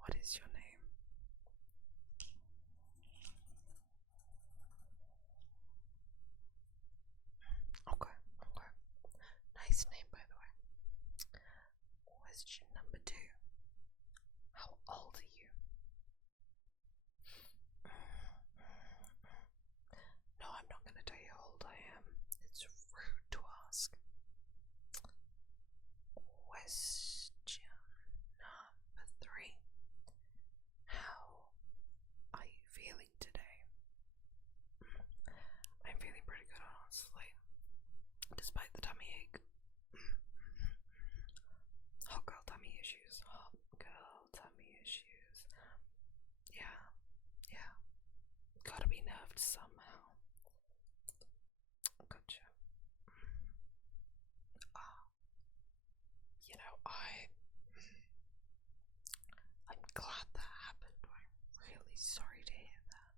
What is your name? Okay, okay. Nice name, by the way. Question number 2. How old are you? No, I'm not going to tell you how old I am. It's rude to ask. Question number 3. How are you feeling today? I'm feeling pretty good, honestly, despite the tummy ache. Hot girl tummy issues. Hot girl tummy issues. Yeah, yeah. Gotta be nerved somehow. Gotcha. You know, I'm glad that happened. I'm really sorry to hear that.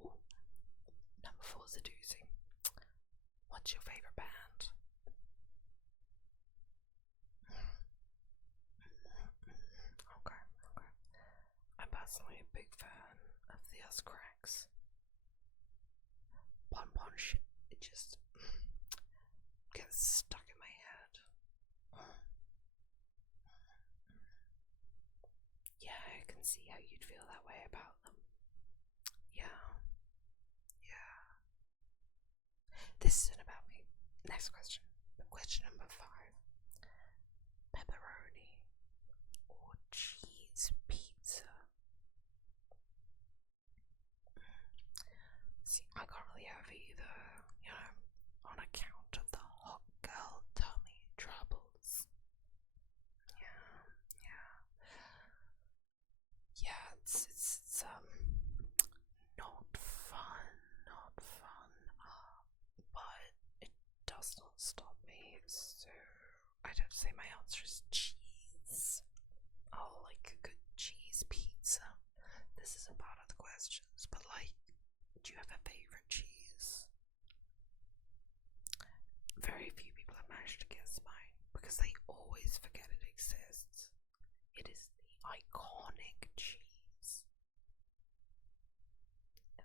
Ooh, number 4's a doozy. What's your favourite band? Okay, okay. I'm personally a big fan of the Us Cracks. Bonbon shit, it just gets stuck in my head. Yeah, I can see how you'd feel that way about them. Yeah, yeah. This isn't about me. Next question. Question number 5. Pepperoni or cheese pizza? See, I can't really have either, you know, on account of the hot girl tummy troubles. Yeah, yeah. Yeah, it's not fun, not fun. But it does not stop me, so I'd have to say my answer is cheese. Oh, like a good cheese pizza. This isn't part of the questions, but like, do you have a favorite cheese? Very few people have managed to guess mine because they always forget it exists. It is the iconic cheese.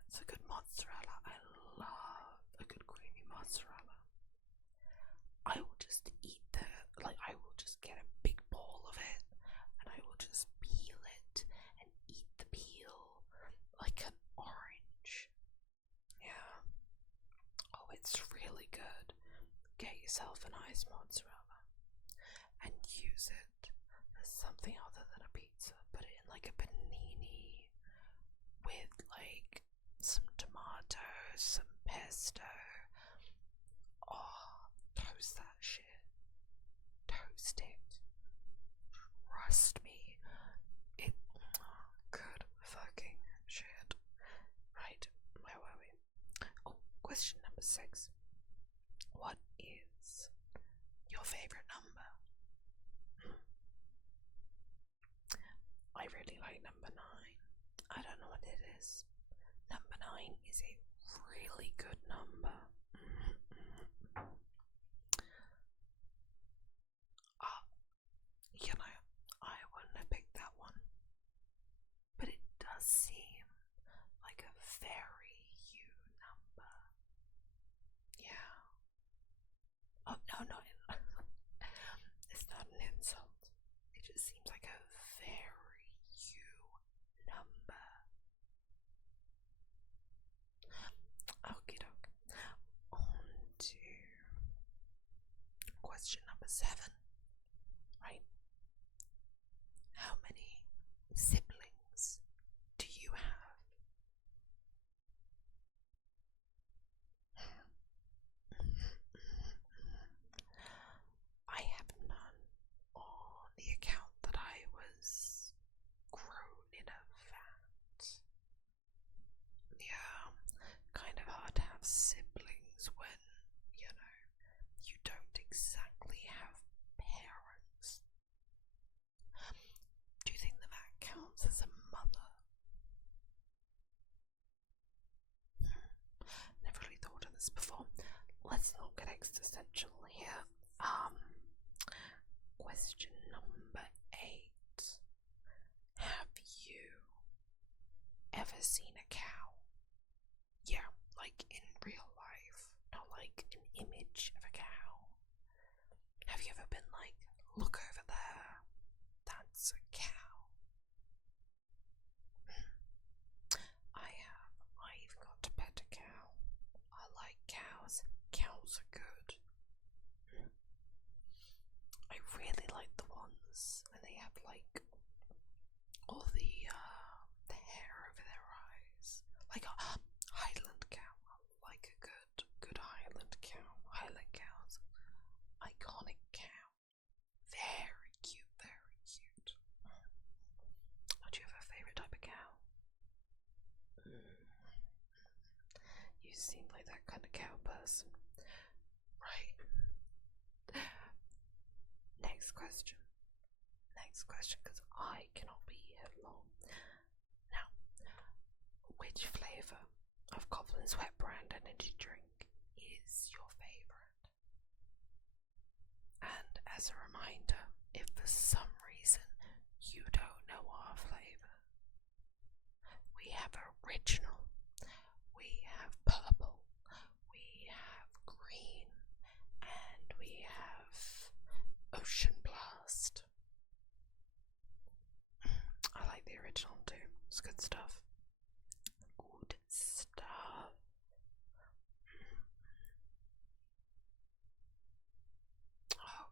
It's a good mozzarella. I love a good creamy mozzarella. I will just eat I will just get a big bowl of it and I will just peel it and eat the peel like an orange. Yeah. Oh, it's really good. Get yourself a nice mozzarella and use it as something other than a pizza. Put it in like a panini with like some tomatoes, some pesto. Oh, toast that shit. Toast it. Trust me. It. Good fucking shit. Right, where were we? Oh, question number 6. What is your favorite number? I really like number 9. I don't know what it is. Number 9 is a really good number. You know, I wouldn't have picked that one. But it does seem like a very you number. Yeah. Oh, no. It's not an insult. It just seems like a very you number. Okie doke. On to question number 7. Right? How many siblings do you have? I have none on the account that I was grown in a vat. Yeah, kind of hard to have siblings when, you know, you don't exactly have parents. Do you think that counts ever seen a cow? Yeah, like in real life, not like an image of a cow. Have you ever been like, look over there, that's a cow? I have. I've got to pet a cow. I like cows. Cows are good. I really like the ones when they have like all the hair over their eyes, like a Highland cow. Like a good Highland cow. Highland cows, iconic cow. Very cute, very cute. Do you have a favorite type of cow? You seem like that kind of cow person, right? Next question. Next question, because I cannot be here long. Now, which flavour of Goblin Sweat brand energy drink is your favourite? And as a reminder, if for some reason you don't know our flavour, we have original, we have purple, we have green, and we have Ocean Blast. I like the original too. It's good stuff. Good stuff.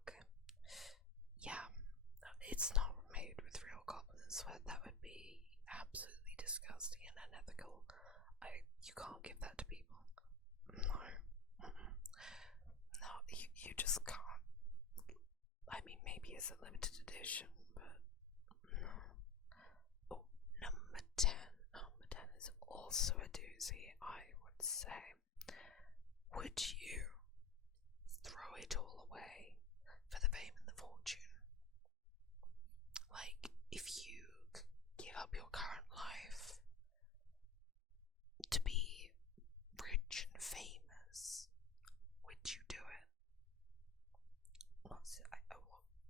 Okay. Yeah, it's not made with real goblin sweat. That would be absolutely disgusting and unethical. You can't give that to people. No. No, you just can't. I mean, maybe it's a limited edition, but no. Oh, number 10. Number 10 is also a doozy, I would say. Would you throw it all away for the fame and the fortune? Like, if you could give up your current life to be rich and famous, would you do it?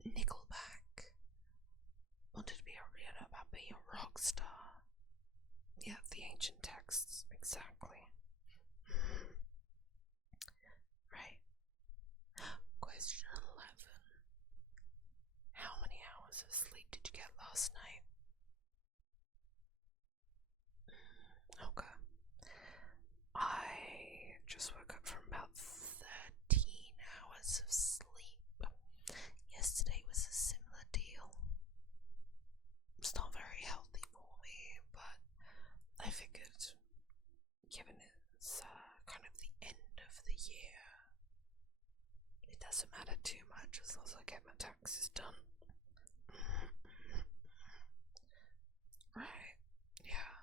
Nickelback wanted to be about being a rock star. Yeah, the ancient texts, exactly. Right. Question 11. How many hours of sleep did you get last night? Okay. I just woke up from about 13 hours of sleep. Yesterday was a similar deal. It's not very healthy for me, but I figured, given it's kind of the end of the year, it doesn't matter too much as long as I get my taxes done. Right, yeah,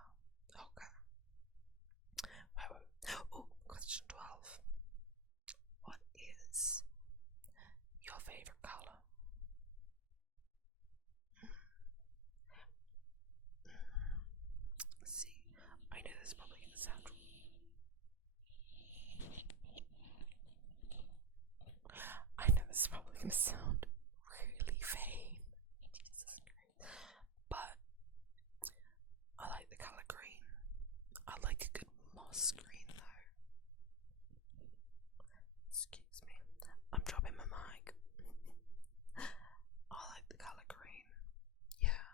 okay. Oh, question 12. What is your favourite colour? Let's see, I know this is probably going to sound really vain. Jesus Christ. But I like the colour green. I like a good moss green though. Excuse me. I'm dropping my mic. I like the colour green. Yeah.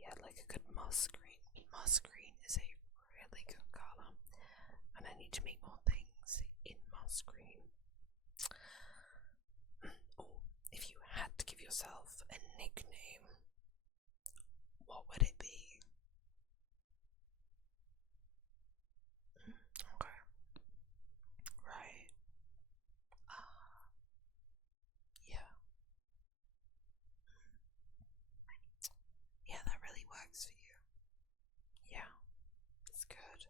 Yeah, like a good moss green. Moss green is a really good colour, and I need to make more things in moss green. Oh, if you had to give yourself a nickname, what would it be? Okay. Right. Yeah. Yeah, that really works for you. Yeah, it's good.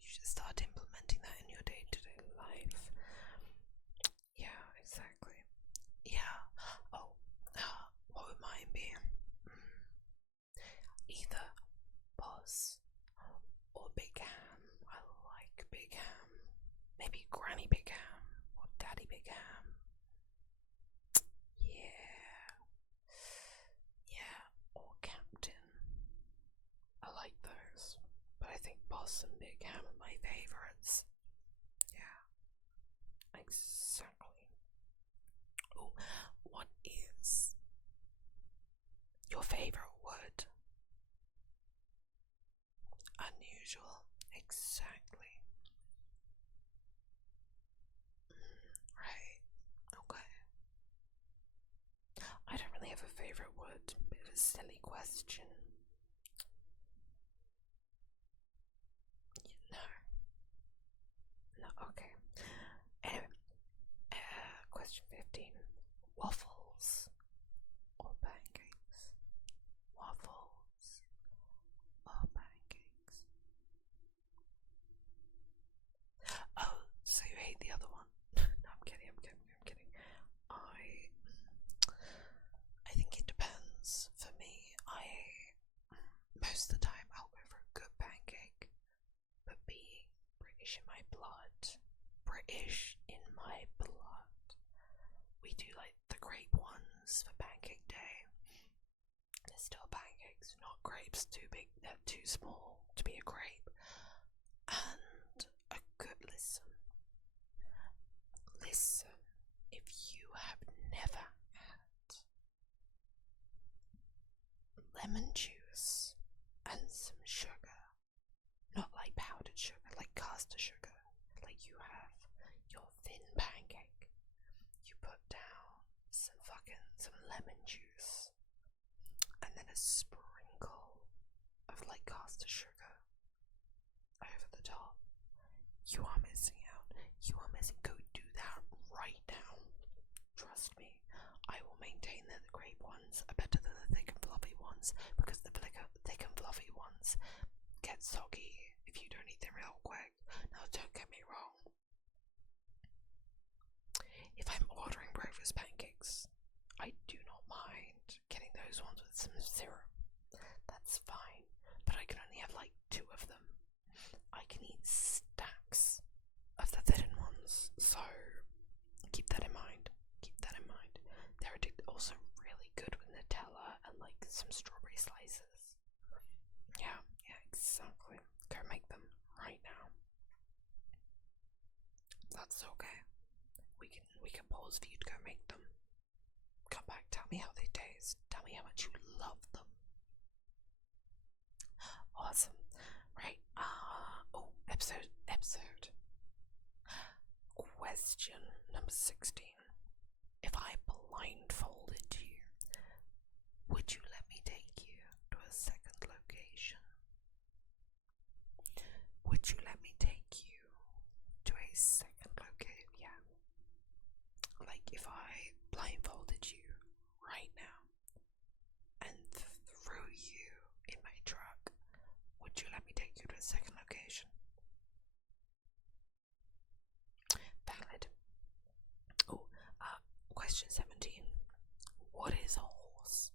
You should start implementing that in your day-to-day life. Yeah, exactly. Yeah. Oh, what would mine be? Either exactly. Right. Okay. I don't really have a favourite word. Bit of a silly question. No. No, okay. Anyway, question 15. Waffles or pancakes? Waffles or pancakes? Oh, so you hate the other one? No, I'm kidding. I think it depends. For me, most of the time I'll go for a good pancake, but being British in my blood, we do like the grape ones for pancake day. They're still pancakes, not grapes. Too big, they're too small to be a grape. And a good listen. If you have never had lemon juice and some sugar, not like powdered sugar, like caster sugar, like you have your thin pancake, you put down some lemon juice and then a sprinkle of like caster sugar over the top. You are missing out. Go do that right now. Trust me, I will maintain that the grape ones are better than the thick and fluffy ones, because the thick and fluffy ones get soggy if you don't eat them real quick. Now, don't get me wrong. If I'm ordering breakfast pancakes, I do not mind getting those ones with some syrup. That's fine, but I can only have like 2 of them. I can eat stacks of the thin ones, so keep that in mind. They're also really good with Nutella and like some strawberry slices. Yeah, exactly. Go make them right now. That's okay. We can pause for you to go make them. Come back, tell me how they taste. Tell me how much you love them. Awesome. Right. Episode. Question number 16. If I blindfolded you, would you let me take you to a second location? Would you let me take you to a second location? Yeah. Like if I blindfolded you right now and threw you in my truck, would you let me take you to a second location? Valid. Oh, question 17. What is a horse?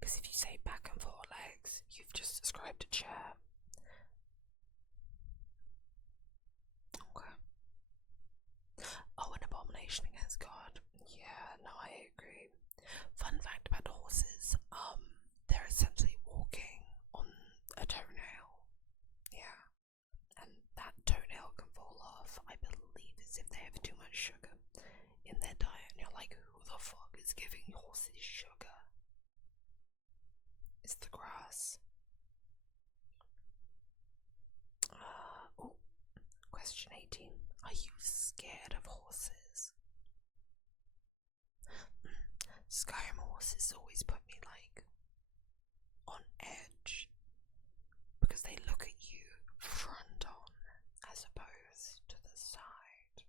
Because if you say back and 4 legs, you've just described a chair. Okay. Oh, an abomination against God. Yeah, no, I agree. Fun fact about horses, they're essentially walking on a toenail. Yeah. And that toenail can fall off, I believe, as if they have too much sugar in their diet. And you're like, who the fuck is giving horses sugar? It's the grass. Question 18. Are you scared of horses? Skyrim horses always put me like on edge because they look at you front on as opposed to the side,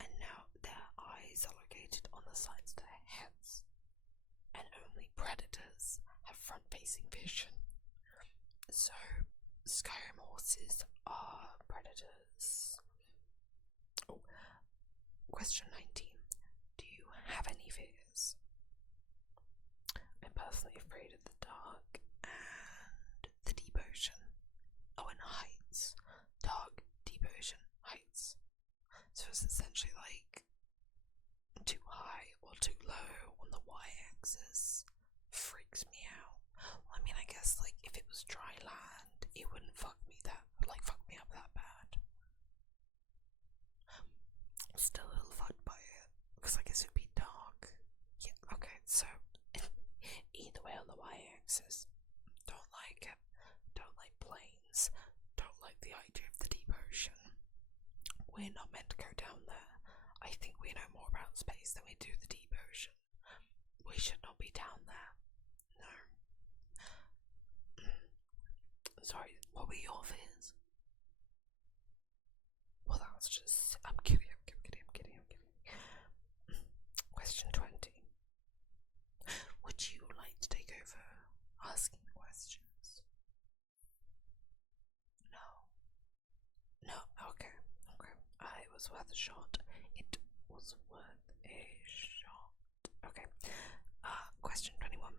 and now their eyes are located on the sides of their heads, and only predators have front-facing vision. So Skyrim horses are predators. Question 19. Do you have any fears? I'm personally afraid of the dark and the deep ocean. Oh, and heights. Dark, deep ocean, heights. So it's essentially like too high or too low on the y-axis. Freaks me out. Well, I mean, I guess like if it was dry land, it wouldn't fuck me up that bad. I'm still a little fucked by it, because I guess it would be dark. Yeah, okay, so either way on the y-axis, don't like it. we're not meant to go down there. I think we know more about space than we do the deep ocean. We should not be down there. No. Sorry, what were your fears? Well, that's just... I'm kidding. Question 20. Would you like to take over asking the questions? No, okay. It was worth a shot. Okay. Question 21.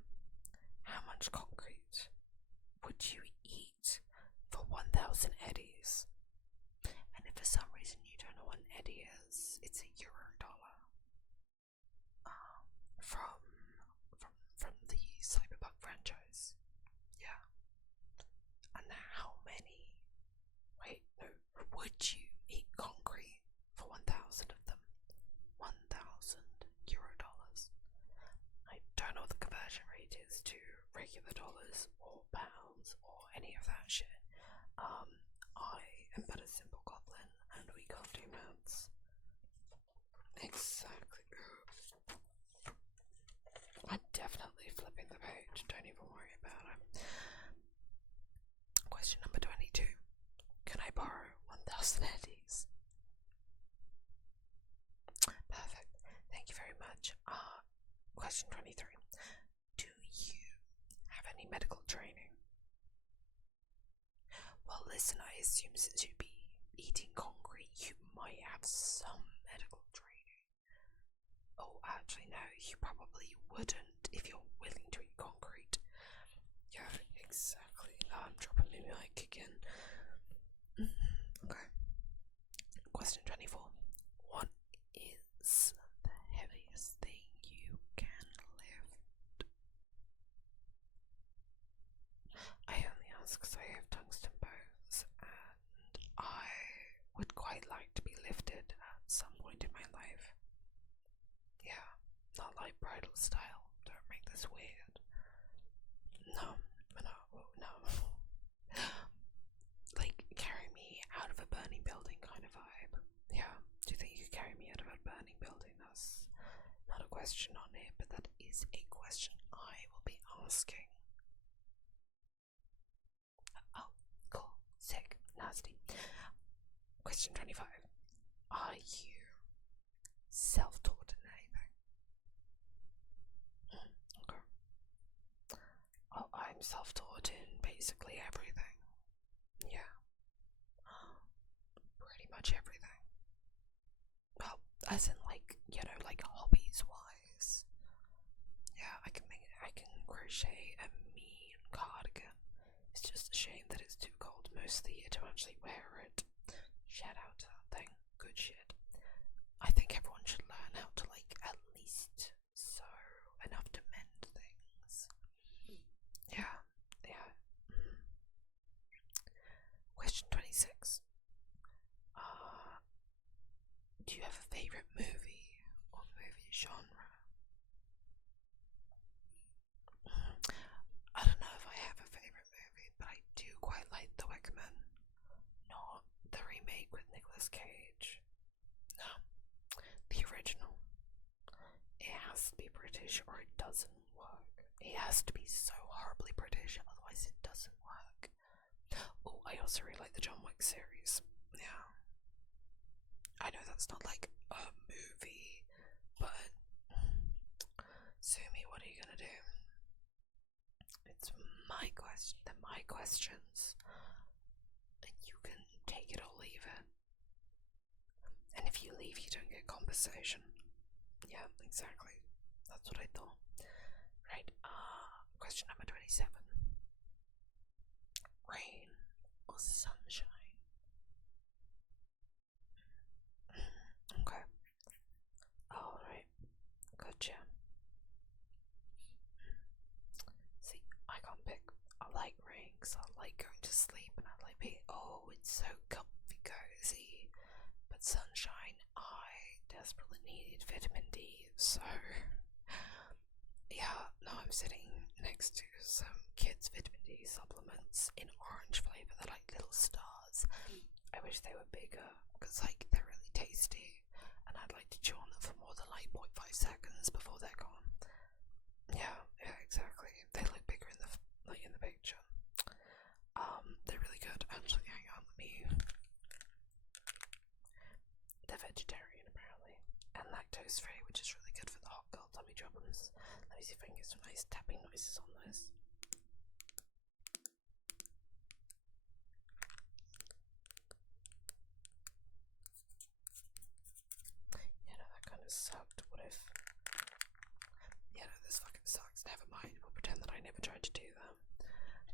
How much concrete would you eat for 1,000 eddies? And if for some reason you don't know what an eddy is, it's a euro dollar. From the Cyberpunk franchise. Yeah. And how many... Wait, no. Would you eat concrete for 1,000 of them? 1,000 euro dollars. I don't know what the conversion rate is to regular dollars or pounds or any of that shit. I am but a simple goblin and we can't do maths. Exactly. I'm definitely flipping the page, don't even worry about it. Question number 22. Can I borrow 1,000 eddies? Perfect. Thank you very much. Question 23. Do you have any medical training? Well, listen, I assume since you'd be eating concrete, you might have some medical training. Oh, actually, no, you probably wouldn't if you're willing to eat concrete. Yeah, exactly. I'm dropping my mic again. Okay. Question 24. What is the heaviest thing you can lift? I only ask because I have tungsten bones and I would quite like to be lifted at some point in my life. Yeah, not like bridal style. Don't make this weird. No. Like, carry me out of a burning building kind of vibe. Yeah, do you think you could carry me out of a burning building? That's not a question on it, but that is a question I will be asking. Oh, cool, sick, nasty. Question 25. Are you self-taught in anything? Okay. Oh, I'm self-taught in basically everything. Yeah. Pretty much everything. Well, as in like, like hobbies wise. Yeah, I can crochet a mean cardigan. It's just a shame that it's too cold most of the year to actually wear it. Shout out to that thing. Good shit. I think everyone should learn how to like at least sew enough to mend things. Yeah. Question 26. Do you have a favorite movie or movie genre? I don't know if I have a favorite movie, but I do quite like The Wicker-Man. Not the remake with Nicolas Cage. No, the original. It has to be British or it doesn't work. It has to be so horribly British, otherwise it doesn't work. Oh, I also really like the John Wick series. Yeah. I know that's not like a movie, but sue me, what are you gonna do? It's my question. They're my questions. And you can take it or leave it. And if you leave, you don't get compensation. Yeah, exactly. That's what I thought. Right, question number 27. Rain or sunshine? Okay. Alright. Gotcha. See, I can't pick. I like rain because I like going to sleep and I like being, oh, it's so comfy cozy. But sunshine, I desperately needed vitamin D, so yeah, now I'm sitting next to some kids' vitamin D supplements in orange flavour. They're like little stars. I wish they were bigger because like they're tasty, and I'd like to chew on them for more than like 0.5 seconds before they're gone. Yeah, exactly. They look bigger in the picture. They're really good. Actually, hang on, they're vegetarian apparently, and lactose free, which is really good for the hot girl tummy troubles. Let me see if I can get some nice tapping noises on this. Yeah, no, that kind of sucked. What if... Yeah, no, this fucking sucks. Never mind. We'll pretend that I never tried to do that.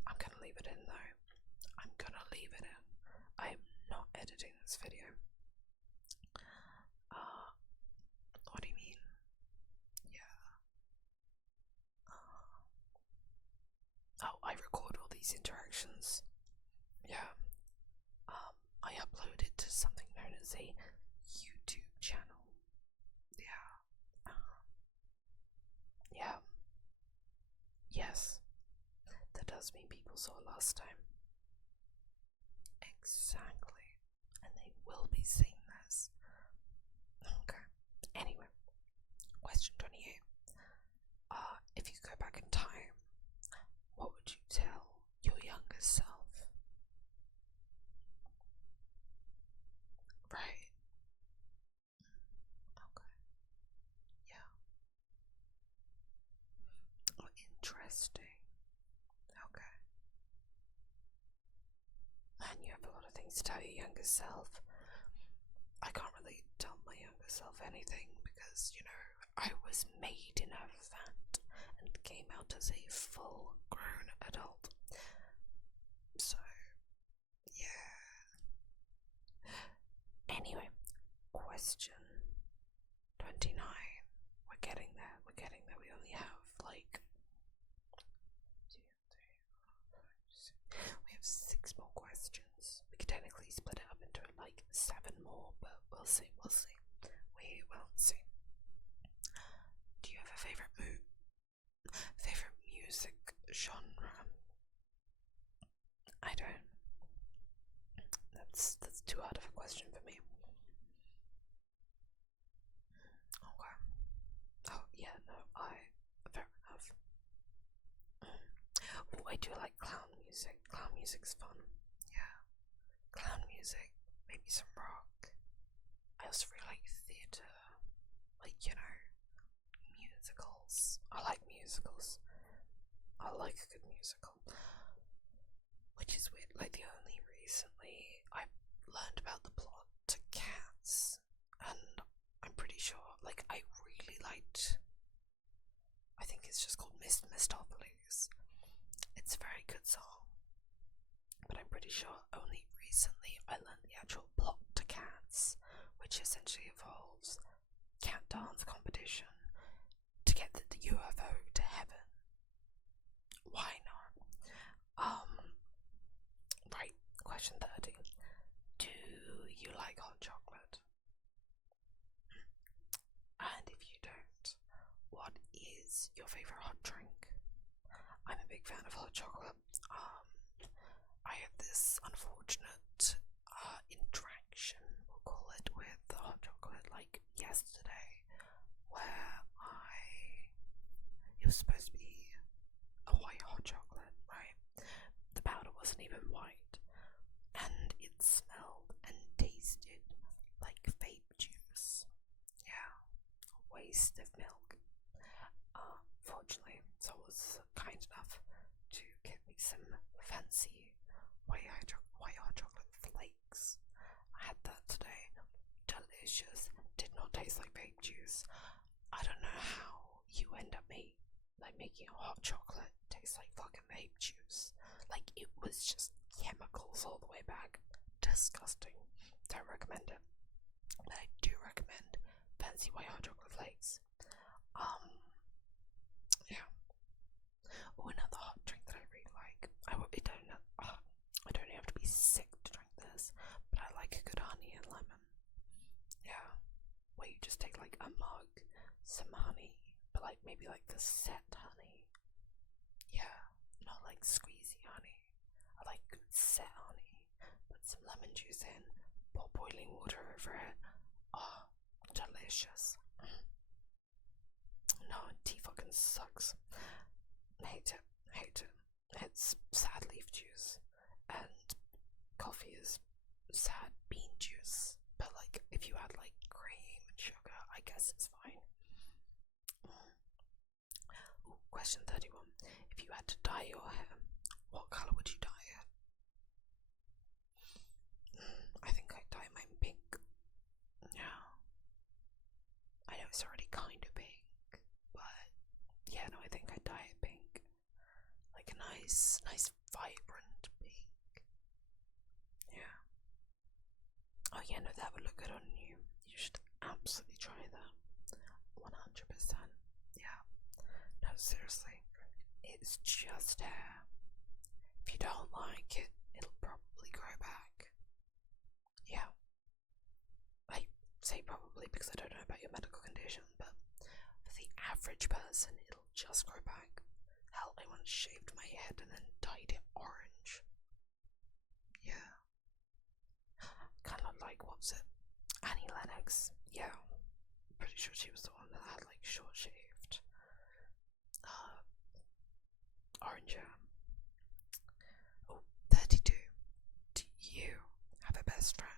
I'm gonna leave it in though. I'm gonna leave it in. I am not editing this video. What do you mean? Yeah. Oh, I record all these interactions. Yeah. I upload it to something known as a YouTube channel. Yeah. Yeah. Yes. That does mean people saw it last time. Exactly. And they will be seeing this. Okay. Anyway, question 28. If you go back in time, what would you tell your younger self? Right. Okay. Yeah. Oh, interesting. Okay. Man, you have a lot of things to tell your younger self. I can't really tell my younger self anything because, you know, I was made in a vat and came out as a full-grown adult. So, yeah. Anyway, question 29. We're getting there. We only have like 2, 3, 4, 5, 6. We have 6 more questions. We could technically split it up into like 7 more, but we'll see. We will see. Do you have a favorite music genre? I don't. That's too hard of a question for me. Okay. Oh yeah, no, fair enough. Oh, I do like clown music. Clown music's fun. Yeah. Clown music, maybe some rock. I also really like theatre. Like, you know, musicals. I like musicals. I like a good musical. Which is weird. Like, only recently I learned about the plot to Cats, and I'm pretty sure, like, I really liked, I think it's just called Mistopheles. It's a very good song, but I'm pretty sure only recently I learned the actual plot to Cats, which essentially involves cat dance competition to get the UFO to heaven. Why not? Right, question 30. Do you like hot chocolate? And if you don't, what is your favorite hot drink? I'm a big fan of hot chocolate. I had this unfortunate interaction, we'll call it, with the hot chocolate like yesterday, where it was supposed to be a white hot chocolate, right? The powder wasn't even white, and it smelled and tasted like vape juice. Yeah, a waste of milk. Fortunately, someone was kind enough to get me some fancy white hot chocolate flakes. I had that today. Delicious. Did not taste like vape juice. I don't know how you end up making a hot chocolate taste like fucking vape juice. Like, it was just chemicals all the way back. Disgusting. Don't recommend it. But I do recommend fancy white hot chocolate flakes. Yeah. Oh, another hot drink that I really like. I don't have to be sick to drink this, but I like a good honey and lemon. Yeah. Where you just take like a mug, some honey, but like maybe like the set honey. Yeah, not like squeezy honey. I like good set honey. Put some lemon juice in, pour boiling water over it. Oh, sad bean juice, but like if you add like cream and sugar, I guess it's fine. Ooh, question 31. If you had to dye your hair, what colour would you dye it? I think I'd dye mine pink. Yeah. I know it's already kind of pink, but yeah, no, I think I'd dye it pink. Like a nice vibrant pink. Yeah. Oh yeah, no, that would look good on you. You should absolutely try that. 100%. Yeah. No, seriously. It's just hair. If you don't like it, it'll probably grow back. Yeah. I say probably because I don't know about your medical condition, but for the average person, it'll just grow back. Hell, I once shaved my head and then dyed it orange. Yeah. Kind of like, what's it? Annie Lennox. Yeah. Pretty sure she was the one that had like short shaved orange hair. Oh, 32. Do you have a best friend?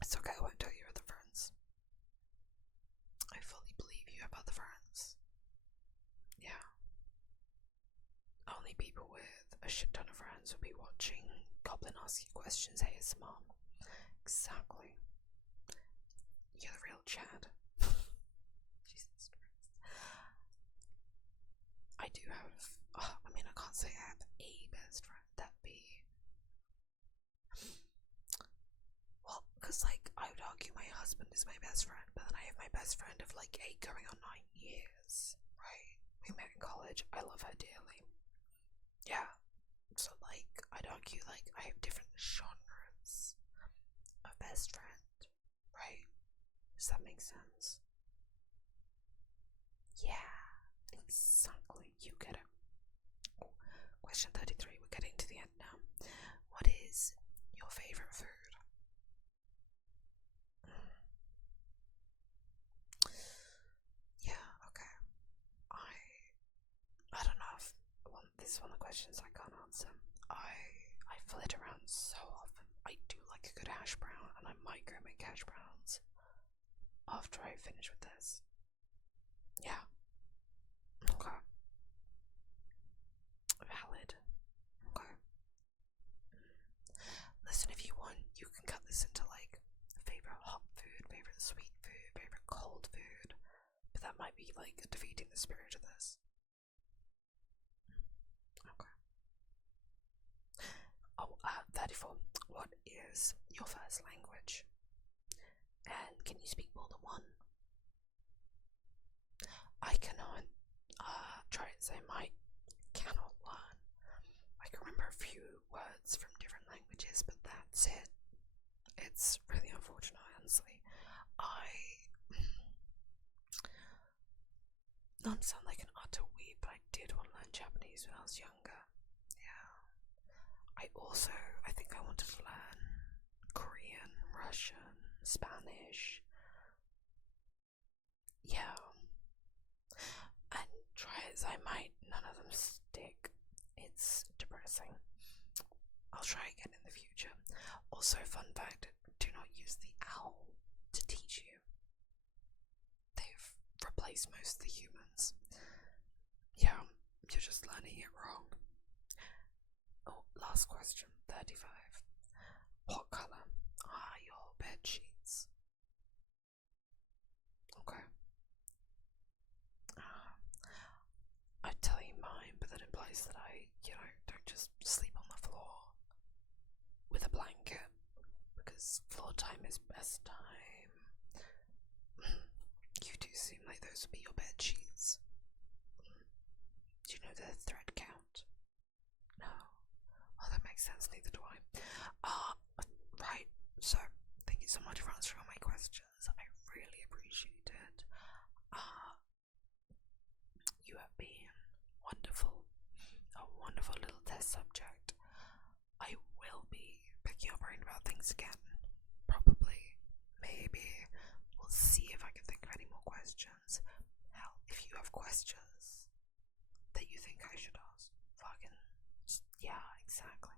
It's okay, I won't tell your other friends. I fully believe you have other friends. Yeah. Only people with a shit ton of friends will be watching Goblin Ask You Questions ASMR. Exactly. You're the real Chad. Jesus Christ. I do have, I mean, I can't say I have a best friend. That'd be, well, because like, I would argue my husband is my best friend, but then I have my best friend of like 8 going on 9 years, right? We met in college. I love her dearly. Yeah. So like, I'd argue like I have different genres of best friend, right? Does that make sense? Yeah, exactly. You get it. Oh, question 33. We're getting to the end now. What is your favourite food? Yeah, okay. I don't know if this is one of the questions I can't answer. I flit around so often. I do like a good hash brown, and I might go make hash browns after I finish with this. Yeah. Okay. Valid. Okay. Listen, if you want, you can cut this into like favorite hot food, favorite sweet food, favorite cold food, but that might be like defeating the spirit of this. Okay. Oh, 34. What is your first language? And can you speak more than one? I cannot try and say my cannot learn. I can remember a few words from different languages, but that's it. It's really unfortunate, honestly. Not to sound like an utter weeb, but I did want to learn Japanese when I was younger. Yeah. I think I wanted to learn Korean, Russian, Spanish. Yeah. And try as I might, none of them stick. It's depressing. I'll try again in the future. Also, fun fact, do not use the owl to teach you. They've replaced most of the humans. Yeah, you're just learning it wrong. Oh, last question, 35. What colour are your bed sheets? Okay. I'd tell you mine, but that implies that I, don't just sleep on the floor with a blanket, because floor time is best time. You do seem like those would be your bed sheets. Do you know the thread count? No. Well, that makes sense, neither do I. Right, so thank you so much for answering all my questions. I really appreciate it. You have been wonderful. A wonderful little test subject. I will be picking your brain about things again. Probably. Maybe. We'll see if I can think of any more questions. Hell, if you have questions that you think I should ask, fucking, yeah, exactly.